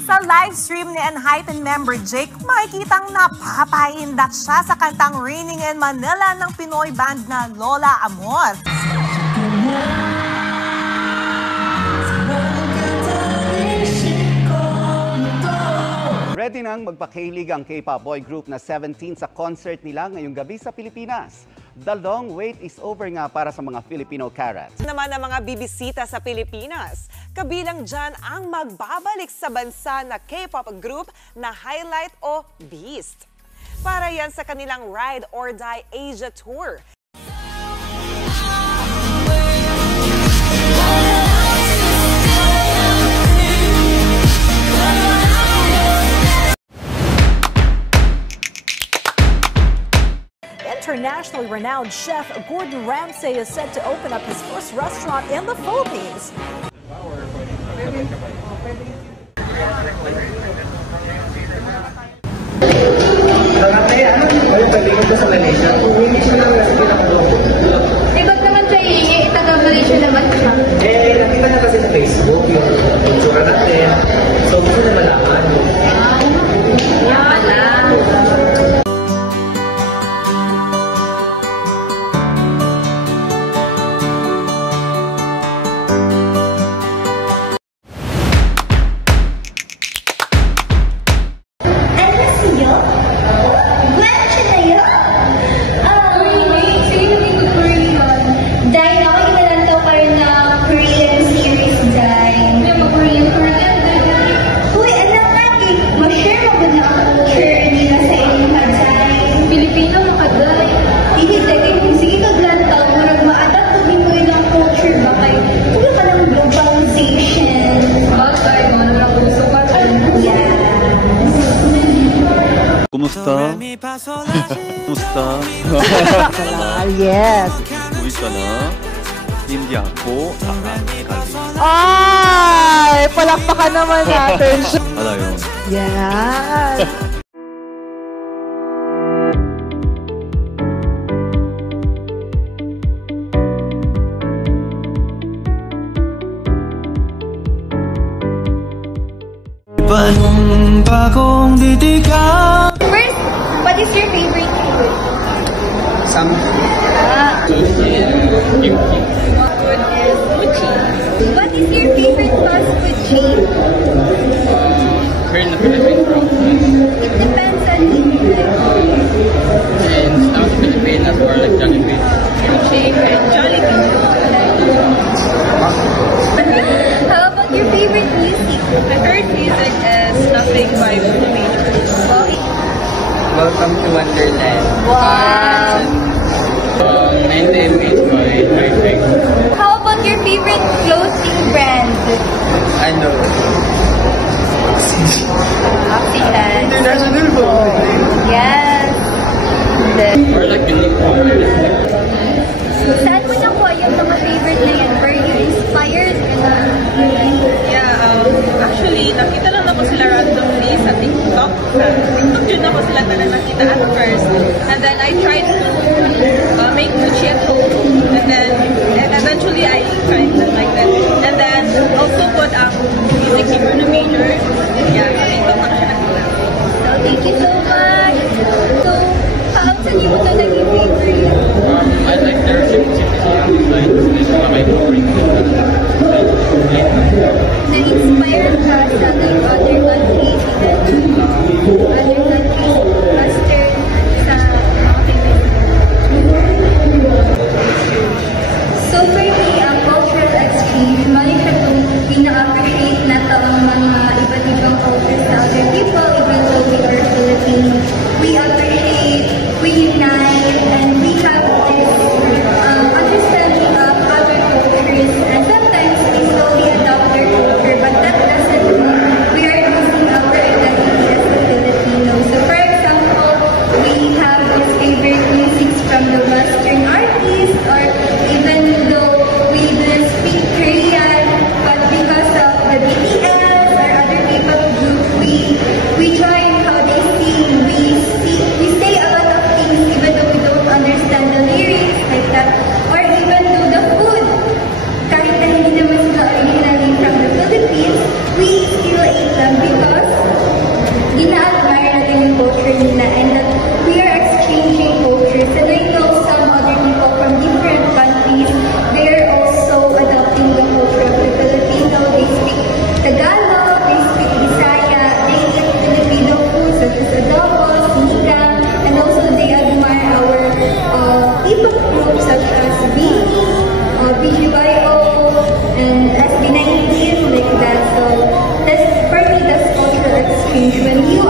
Sa live stream ni Enhypen member Jake, makikitang napapahindak siya sa kantang Raining in Manila ng Pinoy band na Lola Amor. Ready nang magpakilig ang K-pop boy group na 17 sa concert nila ngayong gabi sa Pilipinas. The long wait is over nga para sa mga Filipino carats. Naman ang mga bibisita sa Pilipinas. Kabilang dyan ang magbabalik sa bansa na K-pop group na Highlight o Beast. Para yan sa kanilang Ride or Die Asia Tour. Internationally renowned chef Gordon Ramsay is set to open up his first restaurant in the Philippines. Ba't naman siya hihingi? Taga-Malaysia naman siya. Nakita na kasi sa Facebook yung itsura natin. So, gusto na malaman. Yan pala. Kumusta? Kumusta? Yes. Uwi ka na? Hindi ako akakali. Ay! Palakpakan naman natin. Ano yun? Yan. Ibang bagong ditigan. First, what is your favorite food? Some Food is mochi. What is your favorite fast food chain? here in the Philippines, bro. It depends on you. And South Philippines or like Jollibee. Jollibee. How about your favorite music? My favorite music is Nothing by Blue Major. Welcome to Wonderland. Wow. 90 by High-Tech. How about your favorite clothing brand? Ano? African. International ba? Yes. Or like uniform. Saan mo nakuha yung mga favorite na yan? Were you inspired? Yeah, actually, nakita lang ako sila randomly sa TikTok. Sa TikTok yun ako sila talaga nakita at first. And then I tried to make mochi at home. And then eventually I tried to like that. And then also put music ni Bruno Major. Yeah, sa TikTok ako siya nakita. So, thank you so much. So, saan niyo mo ito naging favorite? I like their design. This is one of my favorite. Na-inspire ka sa like other countries, other countries, western, sa mga favorite. So for me, cultural exchange, mali siya itong pina-appreciate na ito ang mga iba't ibang cultures na other people, even though we are Filipino. We appreciate when you